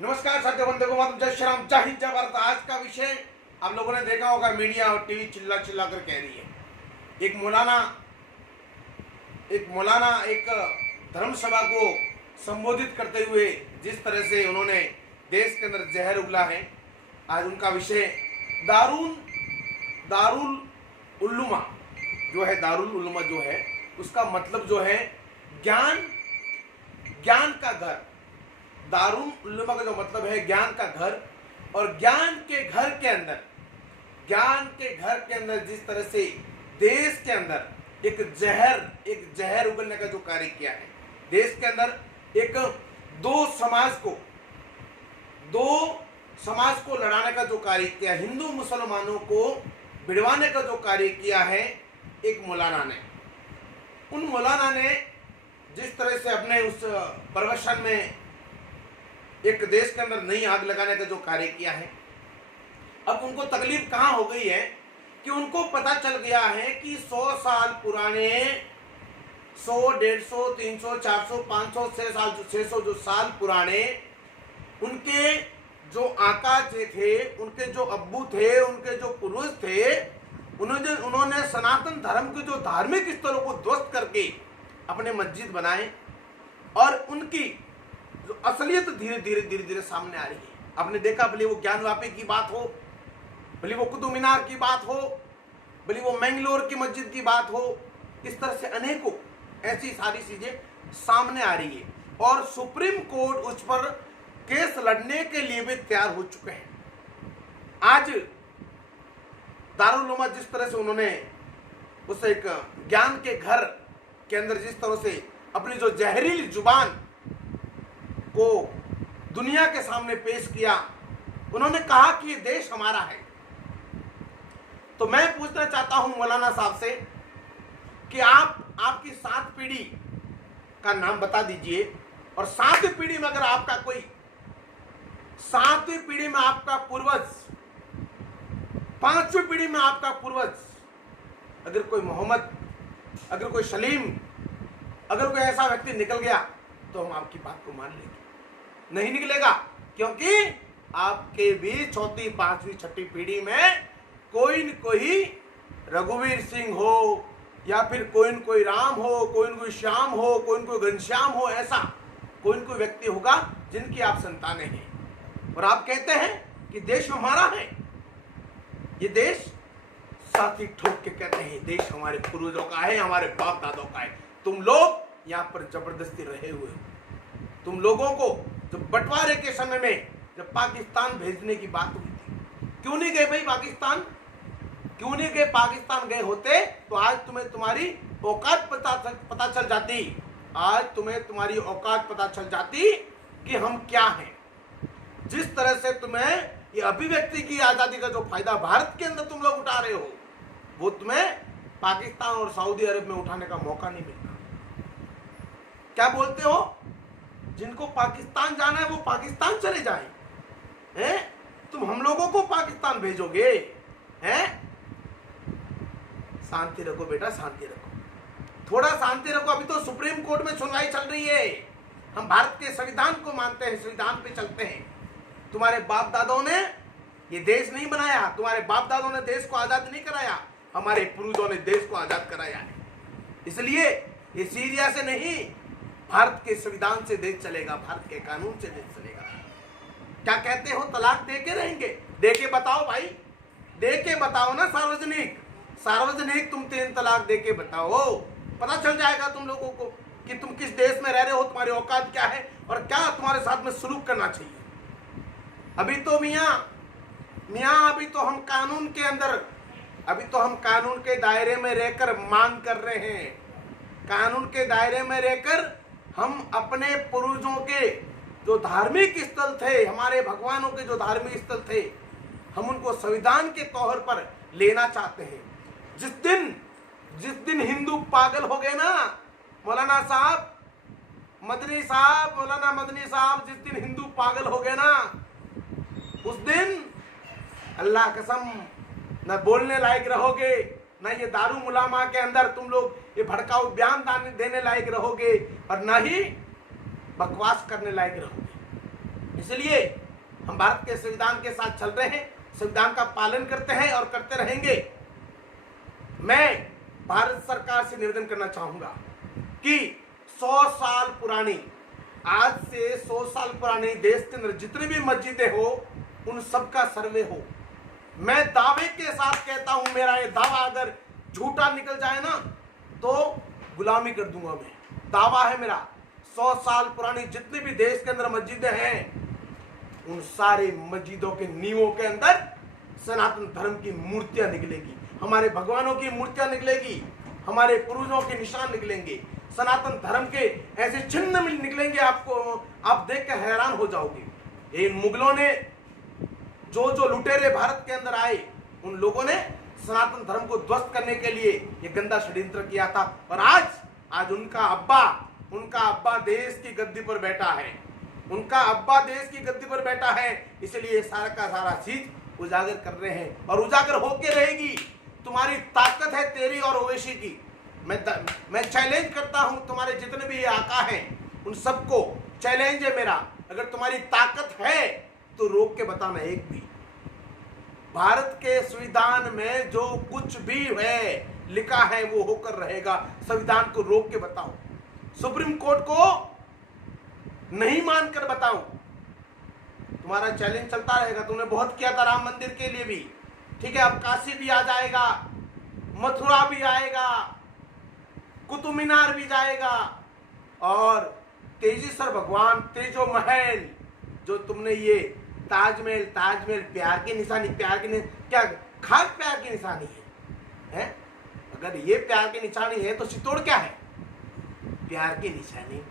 नमस्कार साथियों, बंदे को मातम, जय श्री राम, जय हिंद, जय भारत। आज का विषय आप लोगों ने देखा होगा, मीडिया और टीवी चिल्ला चिल्ला कर कह रही है। एक मौलाना एक धर्म सभा को संबोधित करते हुए जिस तरह से उन्होंने देश के अंदर जहर उगला है। आज उनका विषय दारुल उल्लुमा जो है, दारुल उल्लुमा जो है उसका मतलब जो है ज्ञान का घर। दारुल उल्लुमा का जो मतलब है ज्ञान का घर, और ज्ञान के घर के अंदर जिस तरह से देश के अंदर एक जहर उगलने का जो कार्य किया है, देश के अंदर एक दो समाज को लड़ाने का जो कार्य किया, हिंदू मुसलमानों को भिड़वाने का जो कार्य किया है एक मौलाना ने। उन मौलाना ने जिस तरह से अपने उस प्रवचन में एक देश के अंदर नई आग लगाने का जो कार्य किया है, अब उनको तकलीफ कहां हो गई है कि उनको पता चल गया है कि 100 साल पुराने 100, 150, 300, 400, 500, 600 जो साल पुराने उनके जो आका थे, उनके जो अब्बू थे, उनके जो पूर्वज थे, उन्होंने सनातन धर्म के जो धार्मिक स्थलों को ध्वस्त करके अपने मस्जिद बनाए, और उनकी जो असलियत धीरे धीरे सामने आ रही है। आपने देखा, भले वो ज्ञानवापी की बात हो, भले वो कुतुब मीनार की बात हो, भले वो मैंगलोर की मस्जिद की बात हो, इस तरह से अनेकों ऐसी सारी चीजें सामने आ रही है, और सुप्रीम कोर्ट उस पर केस लड़ने के लिए भी तैयार हो चुके हैं। आज दारुल उल्लुमा जिस तरह से उन्होंने उस एक ज्ञान के घर के अंदर जिस तरह से अपनी जो जहरीली जुबान को दुनिया के सामने पेश किया, उन्होंने कहा कि ये देश हमारा है। तो मैं पूछना चाहता हूं मौलाना साहब से कि आपकी 7 पीढ़ी का नाम बता दीजिए, और 7वीं पीढ़ी में अगर आपका कोई 7वीं पीढ़ी में आपका पूर्वज, 5वीं पीढ़ी में आपका पूर्वज, अगर कोई मोहम्मद, अगर कोई सलीम, अगर कोई ऐसा व्यक्ति निकल गया तो हम आपकी बात को मान लेंगे। नहीं निकलेगा, क्योंकि आपके भी 4वीं, 5वीं, 6वीं पीढ़ी में कोई न कोई रघुवीर सिंह हो, या फिर कोई न कोई राम हो, कोई न कोई श्याम हो, कोई न कोई घनश्याम हो, ऐसा कोई न कोई व्यक्ति होगा जिनकी आप संतानें हैं। और आप कहते हैं कि देश हमारा है। ये देश साथी ठोक के कहते हैं देश हमारे पूर्वजों का है, हमारे बाप दादों का है। तुम लोग यहाँ पर जबरदस्ती रहे हुए हो। तुम लोगों को जब बंटवारे के समय में जब पाकिस्तान भेजने की बात हुई थी, क्यों नहीं गए भाई पाकिस्तान? क्यों नहीं गए? पाकिस्तान गए होते तो आज तुम्हें तुम्हारी औकात पता चल जाती। आज तुम्हें तुम्हारी औकात पता चल जाती कि हम क्या हैं। जिस तरह से तुम्हें ये अभिव्यक्ति की आजादी का जो फायदा भारत के अंदर तुम लोग उठा रहे हो, वो तुम्हें पाकिस्तान और सऊदी अरब में उठाने का मौका नहीं मिलता। क्या बोलते हो? जिनको पाकिस्तान जाना है वो पाकिस्तान चले जाएं, हैं? तुम हम लोगों को पाकिस्तान भेजोगे, हैं? शांति रखो बेटा, शांति रखो, थोड़ा शांति रखो। अभी तो सुप्रीम कोर्ट में सुनवाई चल रही है। हम भारत के संविधान को मानते हैं, संविधान पे चलते हैं। तुम्हारे बाप दादों ने ये देश नहीं बनाया, तुम्हारे बाप दादों ने देश को आजाद नहीं कराया, हमारे पूर्वजों ने देश को आजाद कराया है। इसलिए ये सीरिया से नहीं, भारत के संविधान से देश चलेगा, भारत के कानून से देश चलेगा। क्या कहते हो? तलाक दे के रहेंगे? दे के बताओ भाई, दे के बताओ ना। सार्वजनिक तुम 3 तलाक दे के बताओ, पता चल जाएगा तुम लोगों को कि तुम किस देश में रह रहे हो, तुम्हारी औकात क्या है और क्या तुम्हारे साथ में सलूक करना चाहिए। अभी तो मियाँ अभी तो हम कानून के अंदर, अभी तो हम कानून के दायरे में रहकर मांग कर रहे हैं। कानून के दायरे में रहकर हम अपने पूर्वजों के जो धार्मिक स्थल थे, हमारे भगवानों के जो धार्मिक स्थल थे, हम उनको संविधान के तौर पर लेना चाहते हैं। जिस दिन हिंदू पागल हो गए ना मौलाना मदनी साहब, जिस दिन हिंदू पागल हो गए ना, उस दिन अल्लाह कसम न बोलने लायक रहोगे, न ये दारू मुलामा के अंदर तुम लोग ये भड़काऊ बयान देने लायक रहोगे, और न ही बकवास करने लायक रहोगे। इसलिए हम भारत के संविधान के साथ चल रहे हैं, संविधान का पालन करते हैं और करते रहेंगे। मैं भारत सरकार से निवेदन करना चाहूंगा कि 100 साल पुरानी, आज से 100 साल पुरानी देश के अंदर जितनी भी मस्जिदें हो उन सब का सर्वे हो। मैं दावे के साथ कहता हूं, मेरा ये दावा अगर झूठा निकल जाए ना तो गुलामी कर दूंगा मैं। दावा है मेरा, 100 साल पुरानी जितनी भी देश के अंदर मस्जिदें हैं उन सारे मस्जिदों के नींवों के अंदर सनातन धर्म की मूर्तियां निकलेगी, हमारे भगवानों की मूर्तियां निकलेगी, हमारे पूर्वजों के निशान निकलेंगे, सनातन धर्म के ऐसे चिन्ह निकलेंगे, आपको आप देख कर हैरान हो जाओगे। इन मुगलों ने जो लुटेरे भारत के अंदर आए, उन लोगों ने सनातन धर्म को ध्वस्त करने के लिए ये गंदा षड्यंत्र किया था। और आज उनका अब्बा देश की गद्दी पर बैठा है, उनका अब्बा देश की गद्दी पर बैठा है। इसलिए सारा का सारा चीज उजागर कर रहे हैं और उजागर होके रहेगी। तुम्हारी ताकत है तेरी और ओवैसी की। मैं चैलेंज करता हूं, तुम्हारे जितने भी ये आका हैं उन सबको चैलेंज है मेरा, अगर तुम्हारी ताकत है तो रोक के बताना। एक भी भारत के संविधान में जो कुछ भी है लिखा है वो होकर रहेगा, संविधान को रोक के बताओ, सुप्रीम कोर्ट को नहीं मानकर बताओ। तुम्हारा चैलेंज चलता रहेगा। तुमने बहुत किया था राम मंदिर के लिए भी, ठीक है, अब काशी भी आ जाएगा, मथुरा भी आएगा, कुतुब मीनार भी जाएगा, और तेजेश्वर भगवान तेजो महल, जो तुमने ये ताजमहल प्यार की निशानी, क्या खाक प्यार की निशानी है? अगर ये प्यार की निशानी है तो चित्तौड़ क्या है? प्यार की निशानी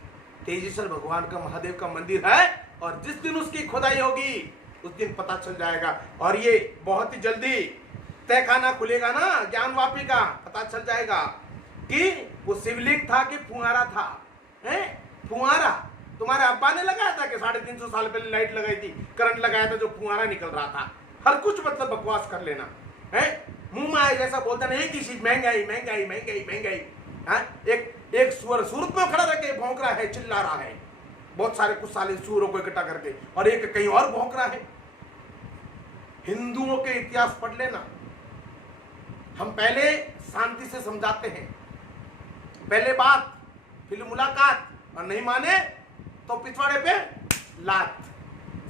तेजेश्वर भगवान का, महादेव का मंदिर है। और जिस दिन उसकी खुदाई होगी उस दिन पता चल जाएगा। और ये बहुत ही जल्दी तहखाना खुलेगा ना ज्ञानवापी का, पता चल जाएगा कि वो शिवलिंग था कि फुहारा था। फुहारा तुम्हारे अब्बा ने लगाया था कि 350 साल पहले लाइट लगाई थी, करंट लगाया था जो फुहारा निकल रहा था। हर कुछ मतलब बकवास कर लेना है, मुंह में आए जैसा बोलता नहीं कि चीज महंगाई महंगाई महंगाई महंगाई। एक सूरत में खड़ा रह के भौंक रहा है, चिल्ला रहा है, बहुत सारे कुछ साले सूरों को इकट्ठा करके, और एक कहीं और भौंक रहा है। हिंदुओं के इतिहास पढ़ लेना। हम पहले शांति से समझाते हैं, पहले बात फिर मुलाकात, और नहीं माने तो पिछवाड़े पे लात।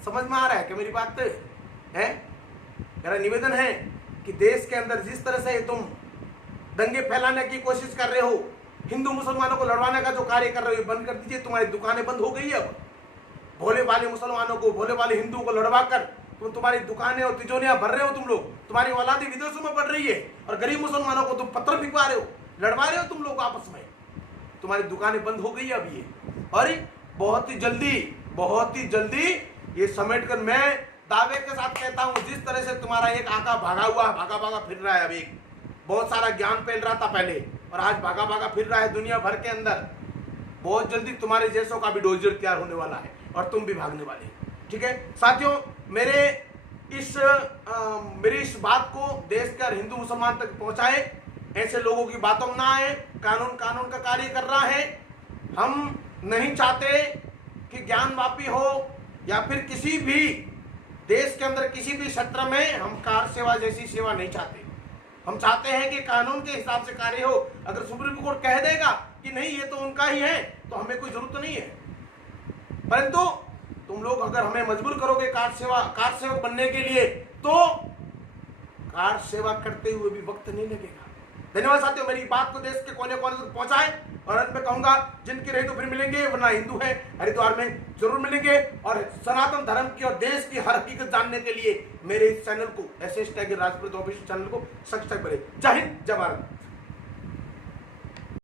समझ में आ रहा है कि मेरी बात है? मेरा निवेदन है कि देश के अंदर जिस तरह से तुम दंगे फैलाने की कोशिश कर रहे हो, हिंदू मुसलमानों को लड़वाने का जो कार्य कर रहे हो, बंद कर दीजिए। तुम्हारी दुकानें बंद हो गई। अब भोले वाले मुसलमानों को, भोले वाले हिंदुओं को लड़वा कर तुम तुम्हारी दुकानें और तिजोरियां भर रहे हो। तुम लोग, तुम्हारी औलादी विदेशों में बढ़ रही है, और गरीब मुसलमानों को तुम पत्थर भिजवा रहे हो, लड़वा रहे हो तुम लोग आपस में। तुम्हारी दुकानें बंद हो गई अब ये, और बहुत ही जल्दी ये समेट कर मैं दावे के साथ कहता हूं, जिस तरह से तुम्हारा एक आका भागा फिर रहा है, अभी बहुत सारा ज्ञान फैल रहा था पहले, और आज भागा फिर रहा है दुनिया भर के अंदर। बहुत जल्दी तुम्हारे जैसों का भी डोजर तैयार होने वाला है और तुम भी भागने वाले। ठीक है साथियों, मेरी इस बात को देश के हिंदू मुसलमान तक पहुंचाए, ऐसे लोगों की बातों में ना आए। कानून का कार्य कर रहा है। हम नहीं चाहते कि ज्ञानवापी हो या फिर किसी भी देश के अंदर किसी भी क्षेत्र में हम कार सेवा जैसी सेवा नहीं चाहते। हम चाहते हैं कि कानून के हिसाब से कार्य हो। अगर सुप्रीम कोर्ट कह देगा कि नहीं ये तो उनका ही है, तो हमें कोई जरूरत नहीं है। परंतु तुम लोग अगर हमें मजबूर करोगे कार सेवक बनने के लिए, तो कार सेवा करते हुए भी वक्त नहीं लगेगा। धन्यवाद साथियों, मेरी बात को देश के कोने कोने तक पहुंचाएं। और अंत में कहूंगा, जिनके रहे तो फिर मिलेंगे, वरना हिंदू है हरिद्वार में जरूर मिलेंगे। और सनातन धर्म की और देश की हर हकीकत जानने के लिए मेरे इस चैनल को, SS tiger Rajput official channel को सब्सक्राइब करें। जय हिंद, जय भारत।